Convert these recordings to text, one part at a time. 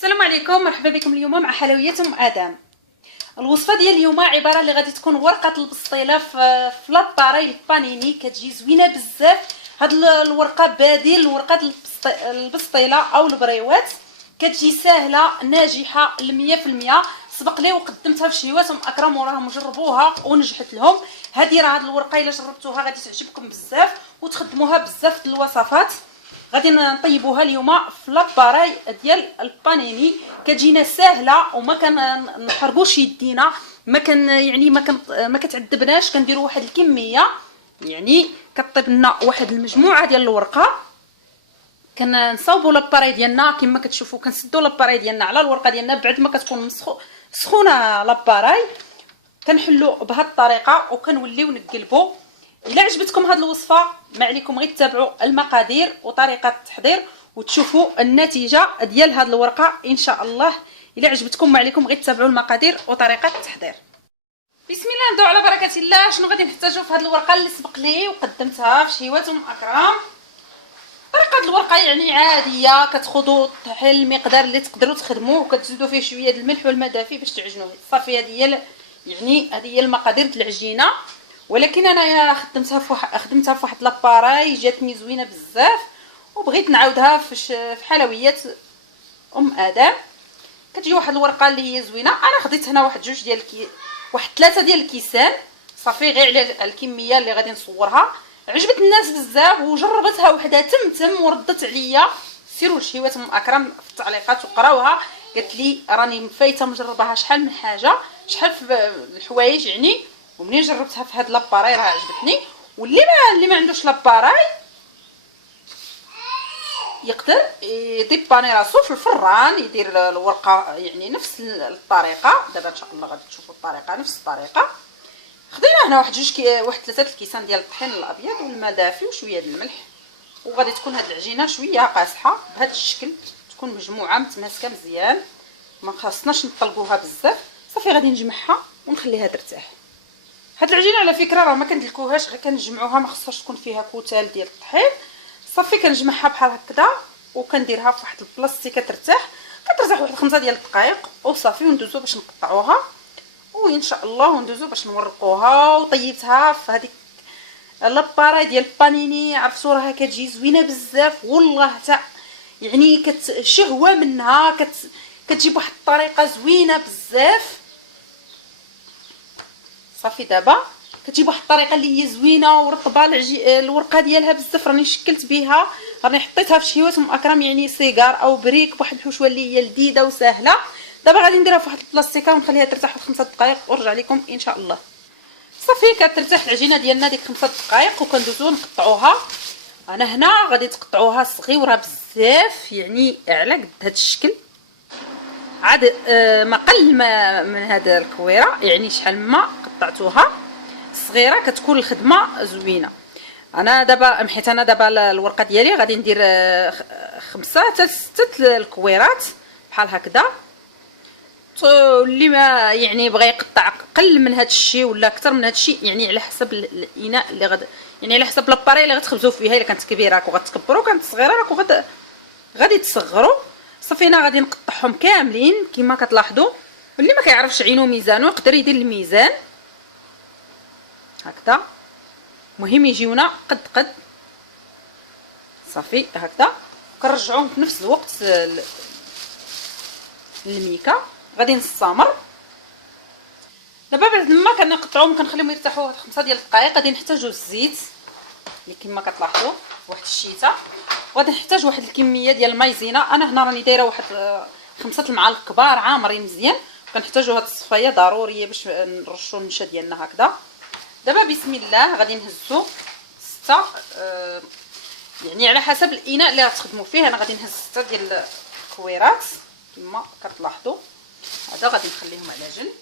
السلام عليكم، مرحبا بكم اليوم مع حلويات ام ادم. الوصفه ديال اليوم عباره اللي غادي تكون ورقه البسطيله في لاباري البانيني. كتجي زوينه بزاف. هاد الورقه بديل لورقه البسطيله او البريوات. كتجي سهله ناجحه 100%. سبق لي وقدمتها في شهوات ام اكرم وراهم جربوها ونجحت لهم. هاد الورقه الا جربتوها غادي تعجبكم بزاف وتخدموها بزاف د الوصفات. غادي نطيبوها اليوم في لاباري ديال البانيني. كتجينا ساهله وما كنحرقوش يدينا، ما كتعذبناش. كنديروا واحد الكميه، يعني كطيب لنا واحد المجموعه ديال الورقه. كنصاوبوا لاباري ديالنا كما كتشوفوا، كنسدوا لاباري ديالنا على الورقه ديالنا بعد ما كتكون سخونه لاباري. كنحلوا بهذه الطريقه وكنوليو نقلبوا. الا عجبتكم هذه الوصفه ما عليكم غير تتابعوا المقادير وطريقه التحضير وتشوفوا النتيجه ديال هذه الورقه ان شاء الله. الا عجبتكم ما عليكم غير تتابعوا المقادير وطريقه التحضير. بسم الله، نبداو على بركه الله. شنو غادي نحتاجوا في هذه الورقه اللي سبق لي وقدمتها في شهوات ام اكرم؟ طريقه الورقه يعني عاديه، كتاخذوا حل المقدار اللي تقدروا تخدموه وكتزيدوا فيه شويه ديال الملح والماء دافي باش تعجنوه. صافي، هذه هي المقادير د العجينه. ولكن انا خدمتها في واحد لاباراي جاتني زوينه بزاف وبغيت نعاودها في حلويات ام ادم. كتجي واحد الورقه اللي هي زوينه. انا خديت هنا واحد جوج ديال واحد 3 ديال الكيسان. صافي، غير على الكميه اللي غادي نصورها. عجبت الناس بزاف وجربتها وحده تم وردت عليا. سيروا لشهوات ام اكرم في التعليقات وقراوها. قالت لي راني مفايته مجرباها شحال من حاجه، شحال في الحوايج يعني. ومنين جربتها في هاد لاباراي راه عجبتني. واللي ما عندوش لاباراي يقدر يديباني راسو في الفران، يدير الورقه يعني نفس الطريقه. دابا ان شاء الله غادي تشوفوا الطريقه نفس الطريقه. خدينا هنا واحد 3 الكيسان ديال الطحين الابيض والماء دافي وشويه ديال الملح. وغادي تكون هاد العجينه شويه قاصحه بهذا الشكل، تكون مجموعه متماسكه مزيان، ما خاصناش نطلقوها بزاف. صافي، غادي نجمعها ونخليها ترتاح. هاد العجينه على فكره راه ما كندلكوهاش، غير كنجمعوها، ما خصهاش تكون فيها كتل ديال الطحين. صافي، كنجمعها بحال هكذا وكنديرها في واحد البلاصه كترتاح واحد 5 ديال الدقائق وصافي. وندوزو باش نقطعوها وان شاء الله وندوزو باش نورقوها. وطيبتها في هذيك لاباراي ديال بانيني. عرفتوا راها كتجي زوينه بزاف والله. يعني شهوه منها كتجي بواحد الطريقه زوينه بزاف. صافي، دابا كتجيب واحد الطريقه اللي هي زوينه ورطبه. الورقه ديالها بزاف راني شكلت بها، راني حطيتها في شهوات ام اكرم يعني سيجار او بريك بواحد الحشوه اللي هي لذيذه وسهله. دابا غادي نديرها في واحد البلاستيكه ونخليها ترتاح واحد 5 دقائق ونرجع لكم ان شاء الله. صافي، كترتاح العجينه ديالنا ديك 5 دقائق وكندوزو نقطعوها. انا هنا غادي تقطعوها صغيره بزاف، يعني على قد هذا الشكل، عاد ما قل من هذا الكويره، يعني شحال ما قطعتوها صغيره كتكون الخدمه زوينه. انا دابا الورقه ديالي غادي ندير 5 حتى 6 الكويرات بحال هكذا. اللي ما يعني بغى يقطع قل من هذا الشيء ولا اكثر من هذا الشيء، يعني على حسب الاناء اللي يعني على حسب لاباري اللي غتخبزوا فيها. الا كانت كبيره راكو غتكبروا، كانت صغيره راكو غادي تصغروا. صافي، انا غادي نقطعهم كاملين كما كتلاحظوا. واللي ما كيعرفش عينو ميزانو يقدر يدير الميزان هكذا. مهم يجيونا قد. صافي هكذا كنرجعوهم في نفس الوقت للميكا. غادي نستمر دابا بعد ما كنقطعوهم كنخليهم يرتاحوا 5 ديال الدقائق. غادي نحتاجوا الزيت اللي كما كتلاحظوا واحد الشيته. وغادي نحتاج واحد الكميه ديال المايزينا. انا هنا راني دايره واحد 5 المعالق كبار عامرين مزيان. كنحتاجوا هاد الصفايه ضروريه باش نرشوا النشا ديالنا هكذا. دابا بسم الله غادي نهزو 6 يعني على حسب الاناء اللي غتخدموا فيه. انا غادي نهز 6 ديال الكويرات كما كتلاحظوا. هذا غادي نخليهم على جنب.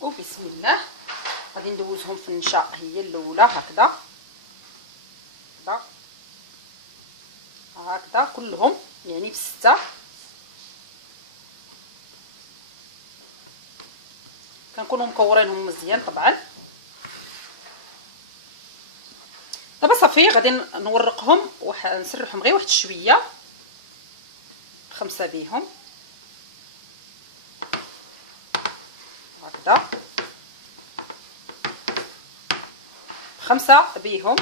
وبسم الله غادي ندوزهم في النشا هي الاولى هكذا هكذا كلهم، يعني ب6. كنكونوا مكورينهم مزيان طبعا. دابا صافي غادي نورقهم نسرحهم غير واحد شويه 5 بيهم. هكذا 5 بيهم.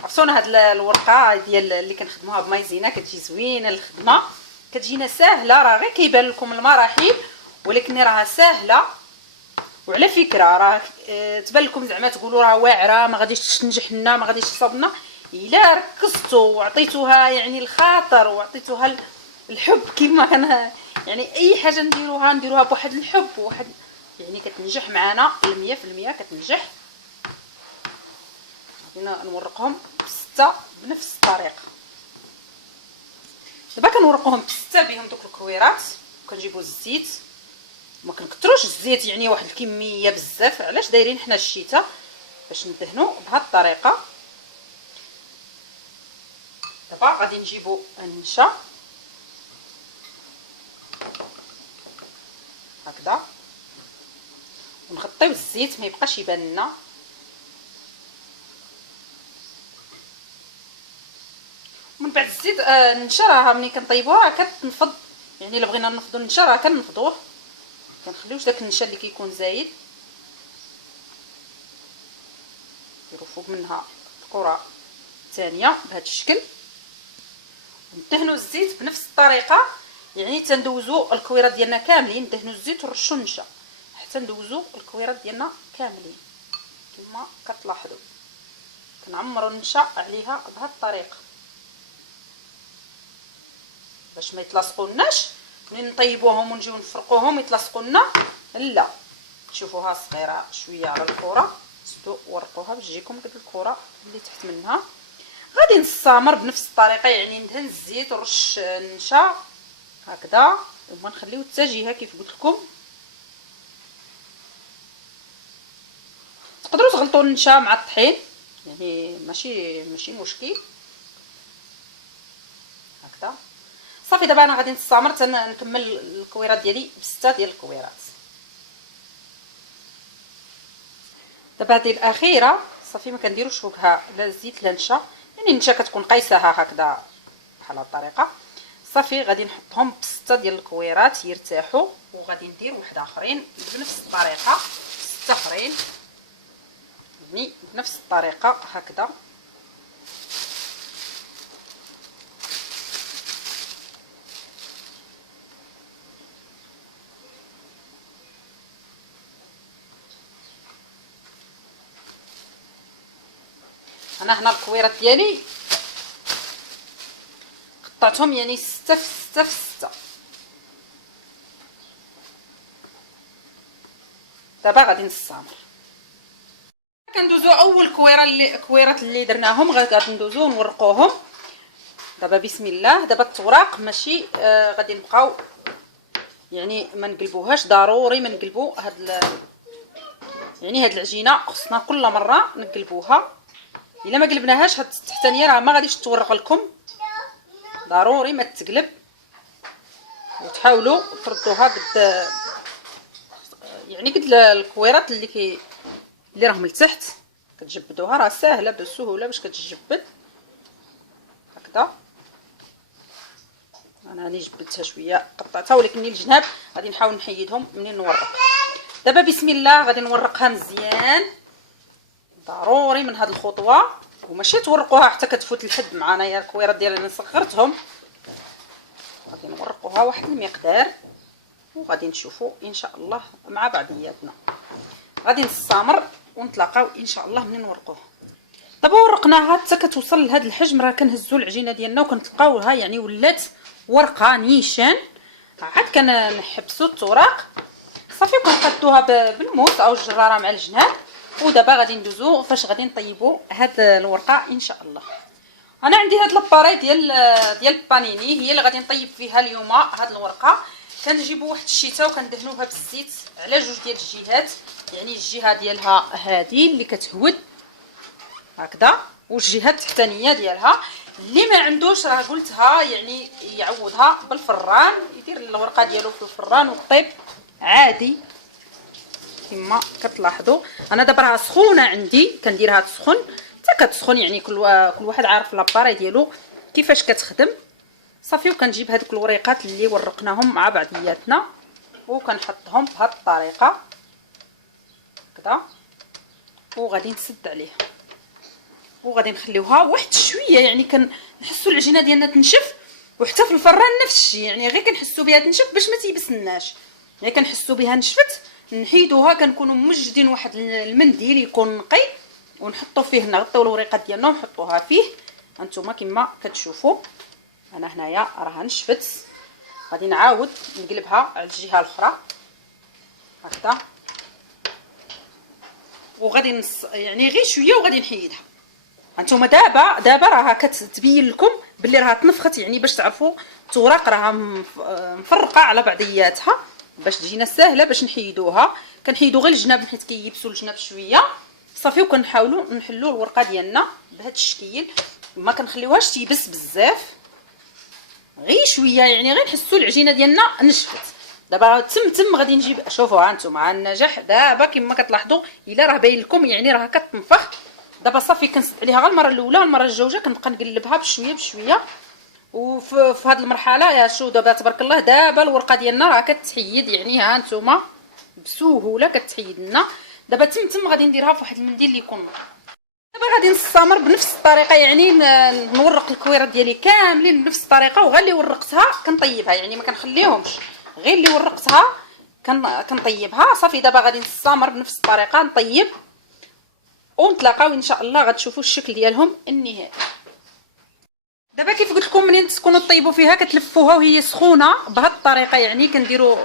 عرفتونا هاد الورقه ديال اللي كنخدموها بمايزينا كتجي زوينه الخدمه، كتجينا ساهله، راه غير كيبان لكم المراحل ولكن راها ساهله. وعلى فكره راه تبان لكم زعما تقولوا راه واعره ما غاديش تنجح لنا ما غاديش تصاوبنا، الا ركزتوا وعطيتوها يعني الخاطر وعطيتوها الحب كما كان يعني اي حاجه نديروها بواحد الحب وواحد يعني كتنجح معنا 100% كتنجح. غادي نورقهم ب6 بنفس الطريقه. دابا كنورقوهم ب6 بهم دوك الكويرات وكنجيبوا الزيت، ما كنكثروش الزيت يعني واحد الكميه بزاف. علاش دايرين حنا الشتاء باش ندهنوا بهذه الطريقه. دابا غادي نجيبوا النشا هكذا ونغطيو الزيت ما يبقاش يبان لنا. من بعد الزيت النشا راه ملي كنطيبوها كتنفض، يعني الا بغينا نفضوا النشا راه كنفضوه، كنخليوش داك النشا اللي كيكون زايد. نديرو فوق منها الكره الثانيه بهذا الشكل وندهنوا الزيت بنفس الطريقه. يعني تندوزو الكويرات ديالنا كاملين ندهنوا الزيت ونرشوا النشا حتى ندوزو الكويرات ديالنا كاملين كما كتلاحظوا. كنعمروا النشا عليها بهذه الطريقه باش ما يتلاصقوناش. ملي نطيبوهم ونجيو نفرقوهم يتلاصقوا لنا لا. تشوفوها صغيره شويه على الكره تزيدوا ورقوها باش تجيكم قد الكره اللي تحت منها. غادي نستمر بنفس الطريقه، يعني ندهن الزيت ونرش النشا هكذا وما نخليو حتى جهه كيف قلت لكم. تقدروا تغلطوا النشا مع الطحين يعني ماشي مشكل هكذا. صافي دابا انا غادي نستمر نكمل الكويرات ديالي ب6 ديال الكويرات. دابا هذه الاخيره صافي ما كنديروش فوقها لا زيت لا نشا، يعني النشا كتكون قيساها هكذا بحال هذه الطريقه. صافي غادي نحطهم ب6 ديال الكويرات يرتاحوا وغادي ندير واحد اخرين بنفس الطريقه 6 اخرين يعني بنفس الطريقه هكذا. انا هنا الكويرات ديالي قطعتهم يعني 6 في 6 في 6. دابا غادي نستمر. كندوزو اول كويرات اللي درناهم غادي ندوزو ونورقوهم. دابا بسم الله. دابا التوراق ماشي غادي نبقاو يعني ما نقلبوهاش، ضروري ما نقلبوا يعني هاد العجينه خصنا كل مره نقلبوها. الا ما قلبناهاش هاد التحتانيه راه ما غاديش تورق لكم، ضروري ما تقلب. وتحاولوا تردوها قد يعني قد الكويرات اللي راهم لتحت كتجبدوها. راه ساهله بالسهوله باش كتجبد هكذا. انا راني جبدتها شويه قطعتها ولكن الجناب غادي نحاول نحيدهم منين نورق. دابا بسم الله غادي نورقها مزيان. ضروري من هذه الخطوه وماشي تورقوها حتى كتفوت الحد معنا. يا الكويرات ديالي انا صغرتهم غادي نورقوها واحد المقدار وغادي نشوفوا ان شاء الله مع بعضياتنا. غادي نستمر ونتلاقاو ان شاء الله منين نورقوها. دابا ورقناها حتى كتوصل لهذا الحجم راه كنهزوا العجينه ديالنا وكنتلقاوها يعني ولات ورقه نيشان. عاد كنحبسوا التوراق صافي وكنقادوها بالموس او الجراره مع الجناب. ودابا غادي ندوزو فاش غادي نطيبوا هاد الورقه ان شاء الله. انا عندي هاد لاباري ديال البانيني هي اللي غادي نطيب فيها اليوم هاد الورقه. كنجيبوا واحد الشيته وكندهنوها بالزيت على جوج ديال الجهات، يعني الجهه ديالها هذه اللي كتهود هكذا والجهه التحتانيه ديالها. اللي ما عندوش راه قلتها يعني يعوضها بالفران، يدير الورقه ديالو في الفران وطيب عادي كما كتلاحظوا. انا دابا راه سخونه عندي كنديرها تسخن حتى كتسخن، يعني كل واحد عارف لاباري ديالو كيفاش كتخدم. صافي وكنجيب هذوك الوريقات اللي ورقناهم مع بعضياتنا وكنحطهم بهذه الطريقه هكذا، وغادي نسد عليها وغادي نخليوها واحد شويه، يعني كنحسوا العجينه ديالنا تنشف، وحتى في الفران نفس الشيء، يعني غير كنحسوا بها تنشف باش ما تيبسناش. يعني كنحسوا بها نشفت نحيدوها، كنكونوا موجدين واحد المنديل يكون نقي ونحطوا فيه، نغطيو الوريقات ديالنا ونحطوها فيه. هانتوما كما كتشوفوا انا هنايا راها نشفت. غادي نعاود نقلبها على الجهه الاخرى هكذا، وغادي يعني غير شويه وغادي نحيدها. هانتوما دابا راها كتبين لكم باللي راها تنفخت، يعني باش تعرفوا التوراق راها مفرقه على بعضياتها باش تجينا سهله باش نحيدوها. كنحيدو غير الجناب حيت كييبسوا الجناب شويه صافي، وكنحاولوا نحلوا الورقه ديالنا بهذا الشكل، ما كنخليوهاش تيبس بزاف، غير شويه يعني غير نحسوا العجينه ديالنا نشفت. دابا تم غادي نجيب، شوفوا ها انتم مع النجاح دابا كما كتلاحظوا الا راه باين لكم يعني راها كتنفخ. دابا صافي كنسد عليها غير المره الاولى، المره الجوجه كنبقى نقلبها بشويه بشويه. وفي هذه المرحله يا شو دابا تبارك الله دابا الورقه ديالنا راه كتحيد، يعني ها انتم بسهوله كتحيد لنا. دابا تم غادي نديرها في واحد المنديل اللي يكون دابا غادي نستمر بنفس الطريقه، يعني نورق الكويرات ديالي كاملين بنفس الطريقه، وغير اللي ورقتها كنطيبها، يعني ما كنخليهمش، غير اللي ورقتها كنطيبها صافي. دابا غادي نستمر بنفس الطريقه نطيب، ونتلاقاو ان شاء الله غتشوفوا الشكل ديالهم النهائي. دابا كيف قلت لكم منين تكونوا طيبوا فيها كتلفوها وهي سخونه بهذه الطريقه، يعني كنديروا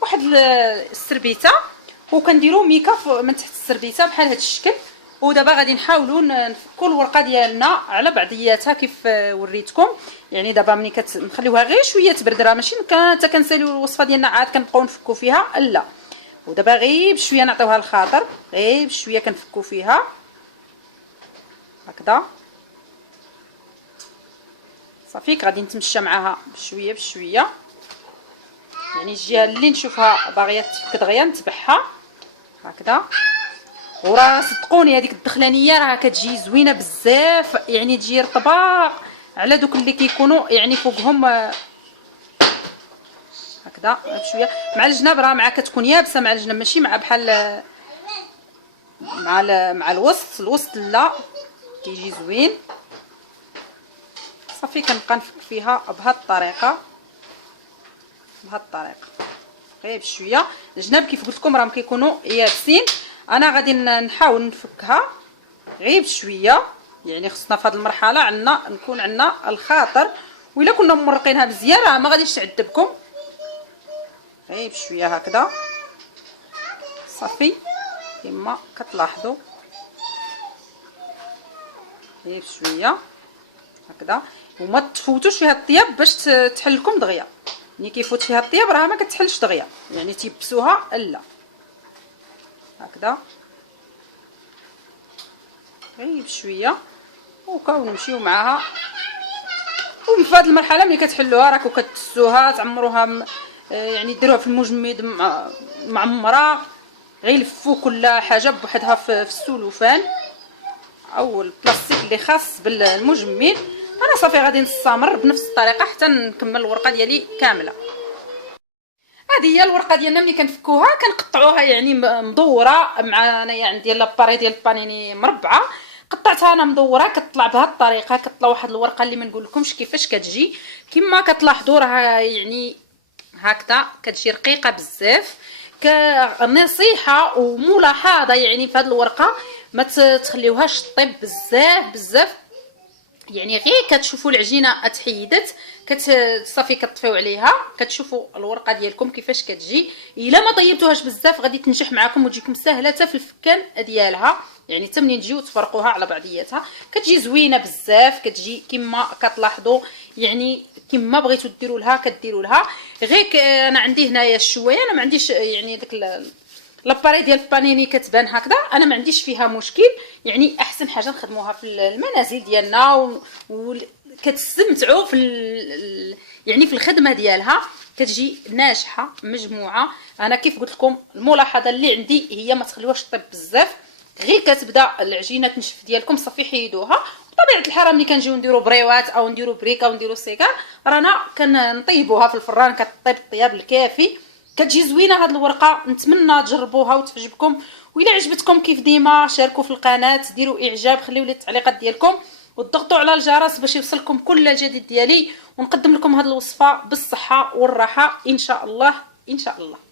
واحد السربيته وكنديروا ميكا من تحت السربيته بحال هذا الشكل. ودابا غادي نحاولوا نفكوا الورقه ديالنا على بعضياتها كيف وريتكم. يعني دابا ملي كنخليوها غير شويه تبرد، راه ماشي حتى كنساليو الوصفه ديالنا عاد كنبقاو نفكوا فيها، لا. ودابا غير بشويه نعطيوها الخاطر، غير بشويه كنفكوا فيها هكذا صافي. غادي نتمشى معاها بشويه بشويه، يعني الجهه اللي نشوفها باغيه تفك دغيا نتبعها هكذا. وراه صدقوني هذيك الدخلانيه راه كتجي زوينه بزاف، يعني تجي رطبه على دوك اللي كيكونوا يعني فوقهم هكذا بشويه. مع الجناب راه مع كتكون يابسه مع الجناب، ماشي مع بحال مع الوسط لا كيجي زوين صافي. كنبقى نفك فيها بهذه الطريقه غير بشويه. الجناب كيف قلت لكم راهم كيكونوا يابسين، انا غادي نحاول نفكها غير بشويه. يعني خصنا في هذه المرحله نكون عندنا الخاطر، وإلا كنا ممرقينها مزيان راه ما غاديش تعذبكم. غير بشويه هكذا صافي كما كتلاحظوا، غير بشويه هكذا. وما تفوتوش فيها الطياب باش تحل لكم دغيا، ملي كيفوت فيها الطياب راه ما كتحلش دغيا، يعني تيبسوها لا هكذا غير بشويه ونمشيو معاها. وفي هذه المرحله ملي كتحلوها راكو كتسوها تعمروها، يعني ديروها في المجمد معمره، غير لفوا كل حاجه بوحدها في السلوفان او البلاستيك اللي خاص بالمجمد. انا صافي غادي نستمر بنفس الطريقه حتى نكمل الورقه ديالي كامله. هذه هي الورقه ديالنا ملي كنفكوها كنقطعوها يعني مدوره. مع انايا عندي لاباري ديال البانيني مربعه، قطعتها انا مدوره كتطلع بهذه الطريقه. كتطلع واحد الورقه اللي ما نقول لكمش كيفاش كتجي، كما كتلاحظوا راها يعني هكذا كتجي رقيقه بزاف. كنصيحه وملاحظه يعني في هذه الورقه ما تخليوهاش طيب بزاف، يعني غير كتشوفوا العجينه تحيدت صافي كتطفيو عليها. كتشوفوا الورقه ديالكم كيفاش كتجي. الا ما طيبتوهاش بزاف غادي تنجح معكم وتجيكم سهله حتى في الفكان ديالها، يعني حتى منين تجيو تفرقوها على بعضياتها كتجي زوينه بزاف. كتجي كما كتلاحظوا يعني كما بغيتوا ديروا لها كديروا لها. غير انا عندي هنايا شويه، انا ما عنديش يعني داك لاباري ديال البانيني كتبان هكذا، انا ما عنديش فيها مشكل. يعني احسن حاجه نخدموها في المنازل ديالنا وكتستمتعوا في يعني في الخدمه ديالها، كتجي ناجحه مجموعه. انا كيف قلت لكم الملاحظه اللي عندي هي ما تخليوهاش طيب بزاف، غير كتبدا العجينه تنشف ديالكم صافي حيدوها. بطبيعه الحال ملي كنجيو نديرو بريوات او نديرو بريك او نديرو سيكار رانا كنطيبوها في الفران كطيب الطياب الكافي كتجي زوينه هاد الورقه، نتمنى تجربوها وتعجبكم. وإلا عجبتكم كيف ديما شاركوا في القناه، ديروا اعجاب، خليو لي التعليقات ديالكم، وتضغطوا على الجرس باش يوصلكم كل جديد ديالي، ونقدم لكم هاد الوصفه بالصحه والراحه ان شاء الله ان شاء الله.